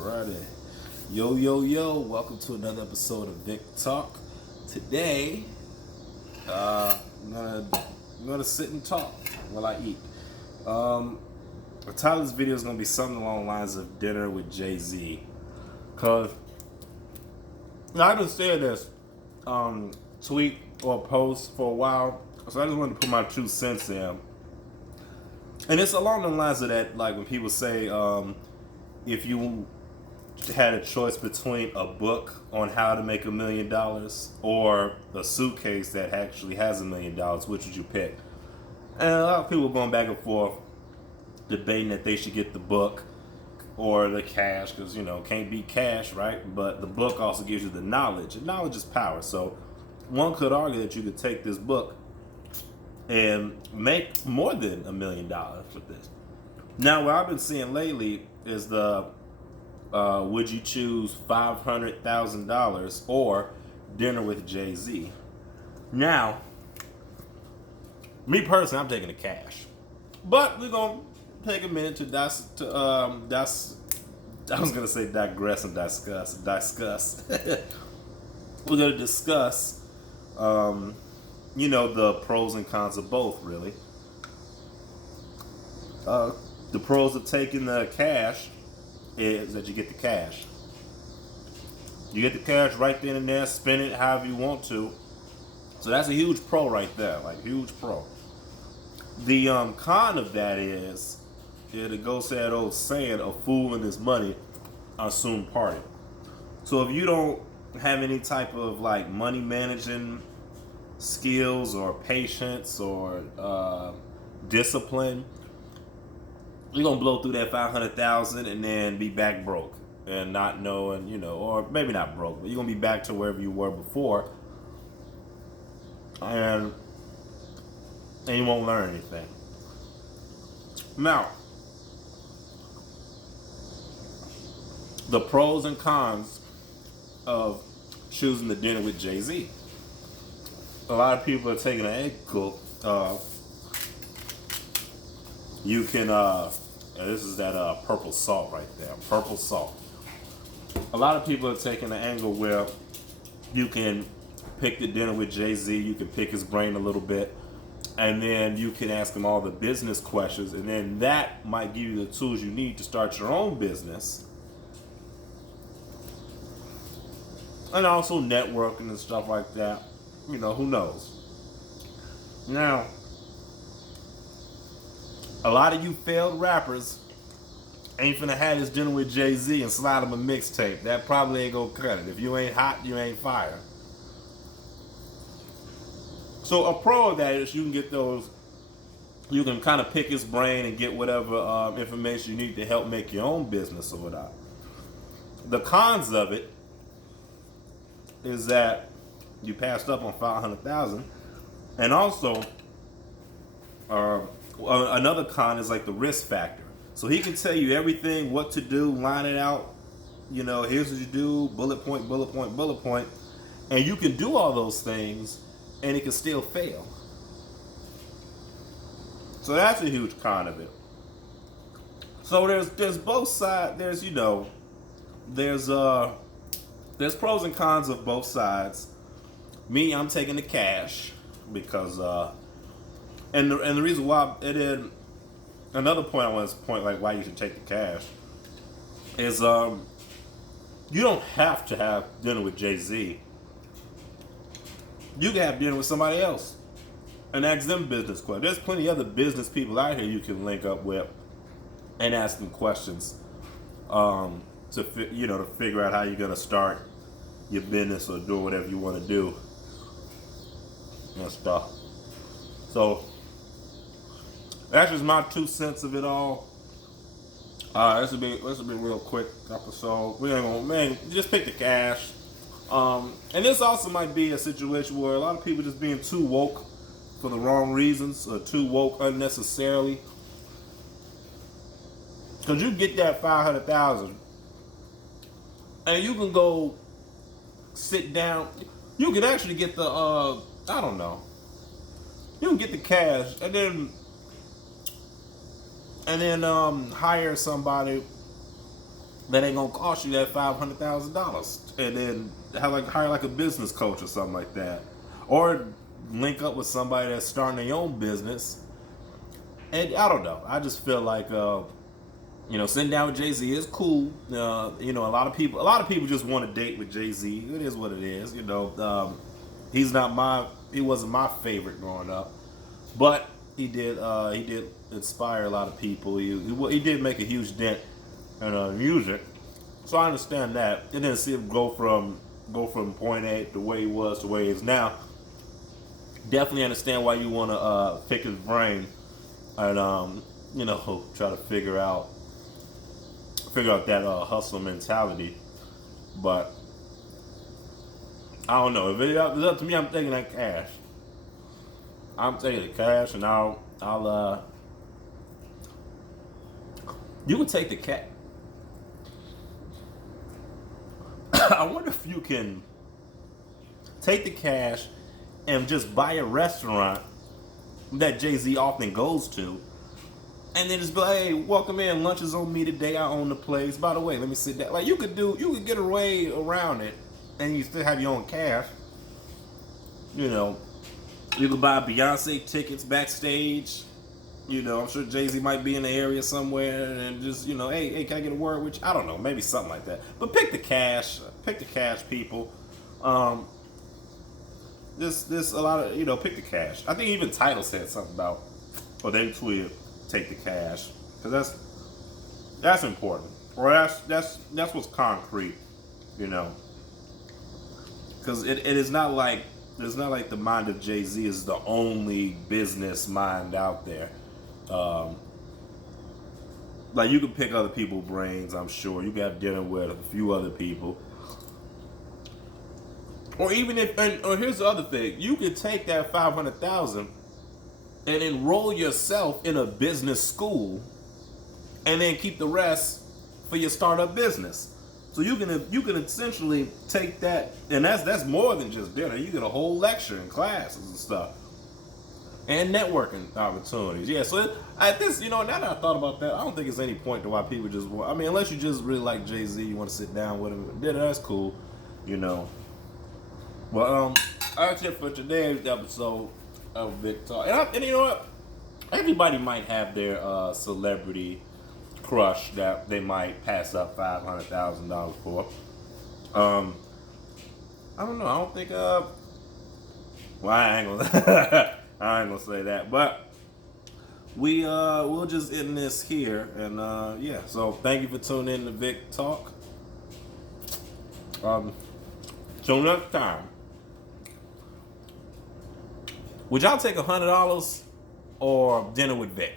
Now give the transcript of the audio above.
Alrighty. Yo, yo, yo. Welcome to another episode of Vic Talk. Today, I'm gonna sit and talk while I eat. The title of this video is gonna be something along the lines of dinner with Jay-Z. Cause I've been saying this tweet or post for a while, so I just wanted to put my 2 cents in. And it's along the lines of that, like when people say, if you had a choice between a book on how to make $1 million or a suitcase that actually has $1 million, which would you pick? And a lot of people going back and forth debating that they should get the book or the cash, because can't beat cash, right? But the book also gives you the knowledge, and knowledge is power. So one could argue that you could take this book and make more than $1 million with this. Now, what I've been seeing lately is the would you choose $500,000 or dinner with Jay-Z? Now, me personally, I'm taking the cash, but we're gonna take a minute to digress and discuss. We're gonna discuss, the pros and cons of both, really. The pros of taking the cash is that you get the cash. You get the cash right then and there, spend it however you want to. So that's a huge pro right there, like huge pro. The con of that is, it goes to that old saying, a fool and his money are soon parted. So if you don't have any type of like money managing skills or patience or discipline, you're gonna blow through that 500,000 and then be back broke and not knowing, or maybe not broke, but you're gonna be back to wherever you were before, and you won't learn anything. Now, the pros and cons of choosing the dinner with Jay-Z. A lot of people are taking an angle. You can, this is that purple salt right there. Purple salt. A lot of people are taking an angle where you can pick the dinner with Jay-Z, you can pick his brain a little bit, and then you can ask him all the business questions, and then that might give you the tools you need to start your own business. And also networking and stuff like that. Who knows? Now, a lot of you failed rappers ain't finna have this dinner with Jay-Z and slide him a mixtape. That probably ain't gonna cut it. If you ain't hot, you ain't fire. So a pro of that is you can get those, you can kind of pick his brain and get whatever information you need to help make your own business or whatnot. The cons of it is that you passed up on 500,000, and also another con is like the risk factor. So he can tell you everything, what to do, line it out. Here's what you do, bullet point, bullet point, bullet point, and you can do all those things, and it can still fail. So that's a huge con of it. So there's both sides. There's pros and cons of both sides. Me, I'm taking the cash because and the reason why another point I want to point, like why you should take the cash, is you don't have to have dinner with Jay-Z. You can have dinner with somebody else and ask them business questions. There's plenty of other business people out here you can link up with and ask them questions to figure out how you're gonna start your business or do whatever you want to do and stuff. So that's just my 2 cents of it all. This will be a real quick episode. We ain't gonna, just pick the cash. And this also might be a situation where a lot of people just being too woke for the wrong reasons, or too woke unnecessarily. Cause you get that 500,000, and you can go sit down. You can actually get the you can get the cash, and then hire somebody that ain't gonna cost you that $500,000, and then hire like a business coach or something like that, or link up with somebody that's starting their own business. And I don't know. I just feel like sitting down with Jay-Z is cool. A lot of people just want to date with Jay-Z. It is what it is. He wasn't my favorite growing up, but he did inspire a lot of people. He did make a huge dent in music, so I understand that. And then see him go from point A to where he was to where he is now. Definitely understand why you want to pick his brain and try to figure out that hustle mentality. But I don't know. If it's up to me, I'm taking that cash. I'm taking the cash, and I'll you can take the cash. I wonder if you can take the cash and just buy a restaurant that Jay-Z often goes to, and then just be like, hey, welcome in, lunch is on me today, I own the place. By the way, let me sit down. Like, you could get a way around it, and you still have your own cash. You could buy Beyonce tickets backstage. I'm sure Jay-Z might be in the area somewhere, and just, hey, can I get a word with you? I don't know, maybe something like that. But pick the cash, people. This a lot of, pick the cash. I think even Tidal said something about, or they tweeted, take the cash, because that's important, or that's what's concrete, because it is not like the mind of Jay-Z is the only business mind out there. Like, you can pick other people's brains, I'm sure. You can have dinner with a few other people. Or even or here's the other thing. You could take that $500,000 and enroll yourself in a business school, and then keep the rest for your startup business. So you can essentially take that, and that's more than just dinner. You get a whole lecture and classes and stuff, and networking opportunities. Yeah. So now that I thought about that, I don't think there's any point to why people just want. I mean, unless you just really like Jay-Z, you want to sit down with him at dinner. That's cool, Well, that's it for today's episode of Vic Talk. And you know what? Everybody might have their celebrity crush that they might pass up $500,000 for. I don't know. I don't think. Well, I ain't gonna say that. But we'll just end this here, and yeah. So thank you for tuning in to Vic Talk. Till next time. Would y'all take $100 or dinner with Vic?